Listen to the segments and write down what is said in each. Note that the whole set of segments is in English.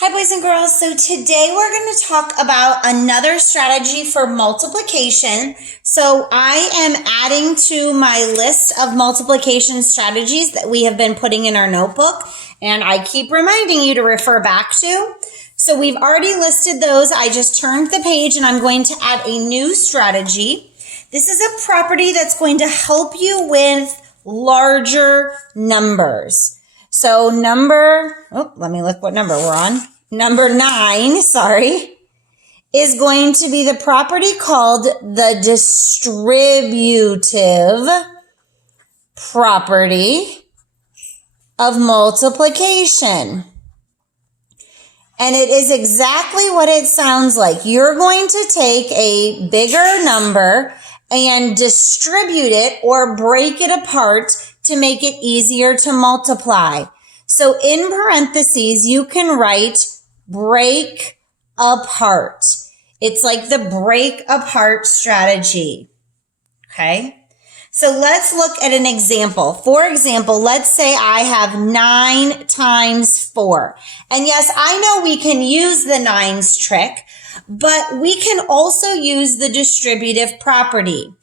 Hi boys and girls, so today we're going to talk about another strategy for multiplication. So I am adding to my list of multiplication strategies that we have been putting in our notebook, and I keep reminding you to refer back to. So we've already listed those. I just turned the page and I'm going to add a new strategy. This is a property that's going to help you with larger numbers. So let me look what number we're on. Number 9, is going to be the property called the distributive property of multiplication. And it is exactly what it sounds like. You're going to take a bigger number and distribute it or break it apart to make it easier to multiply. So in parentheses, you can write break apart. It's like the break apart strategy. Okay. So let's look at an example. For example, let's say I have 9 times 4. And yes, I know we can use the nines trick, but we can also use the distributive property.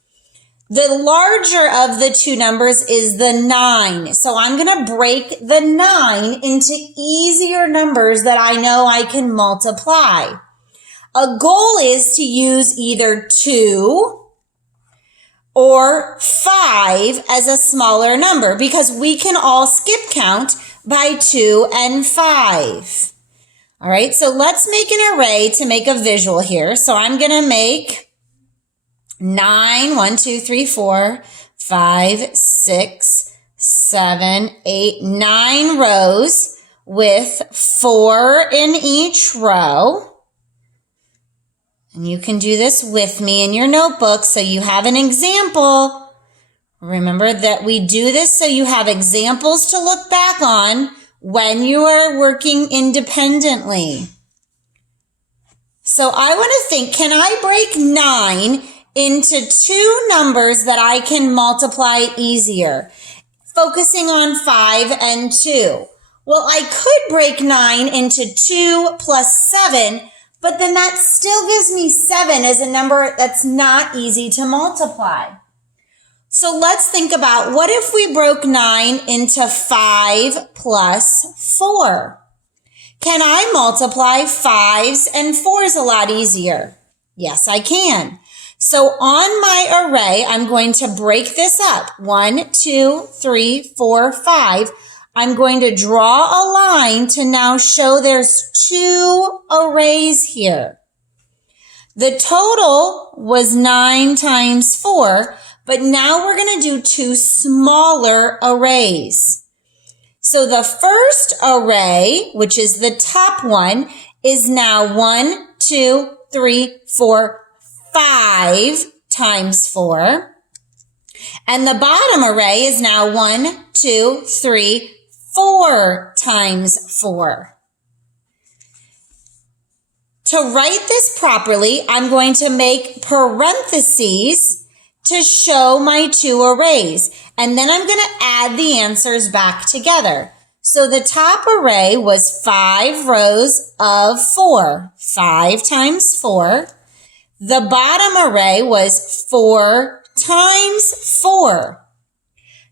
The larger of the two numbers is the 9. So I'm going to break the 9 into easier numbers that I know I can multiply. A goal is to use either 2 or 5 as a smaller number because we can all skip count by 2 and 5. All right, so let's make an array to make a visual here. So I'm going to make 9, 1, 2, 3, 4, 5, 6, 7, 8, 9 rows with 4 in each row. And you can do this with me in your notebook so you have an example. Remember that we do this so you have examples to look back on when you are working independently. So I want to think, can I break 9 into two numbers that I can multiply easier, focusing on 5 and 2. Well, I could break 9 into 2 plus 7, but then that still gives me 7 as a number that's not easy to multiply. So let's think about, what if we broke 9 into 5 plus 4? Can I multiply 5s and 4s a lot easier? Yes, I can. So on my array, I'm going to break this up. 1, 2, 3, 4, 5. I'm going to draw a line to now show there's 2 arrays here. The total was 9 times 4, but now we're going to do 2 smaller arrays. So the first array, which is the top one, is now 1, 2, 3, 4, 5 times 4. And the bottom array is now 1, 2, 3, 4 times 4. To write this properly, I'm going to make parentheses to show my 2 arrays. And then I'm going to add the answers back together. So the top array was 5 rows of 4. 5 times 4. The bottom array was 4 times 4.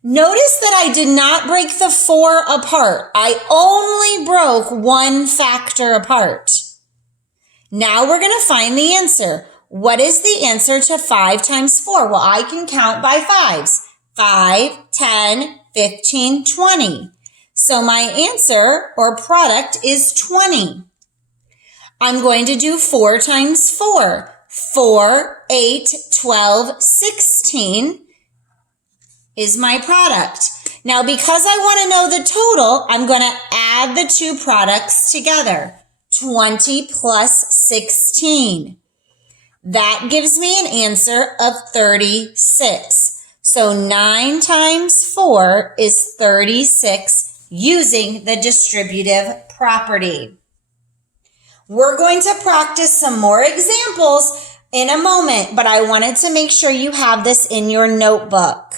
Notice that I did not break the 4 apart. I only broke one factor apart. Now we're going to find the answer. What is the answer to 5 times 4? Well, I can count by 5s. 5, 10, 15, 20. So my answer or product is 20. I'm going to do 4 times 4. 4, 8, 12, 16 is my product. Now, because I want to know the total, I'm going to add the 2 products together. 20 plus 16. That gives me an answer of 36. So 9 times 4 is 36 using the distributive property. We're going to practice some more examples in a moment, but I wanted to make sure you have this in your notebook.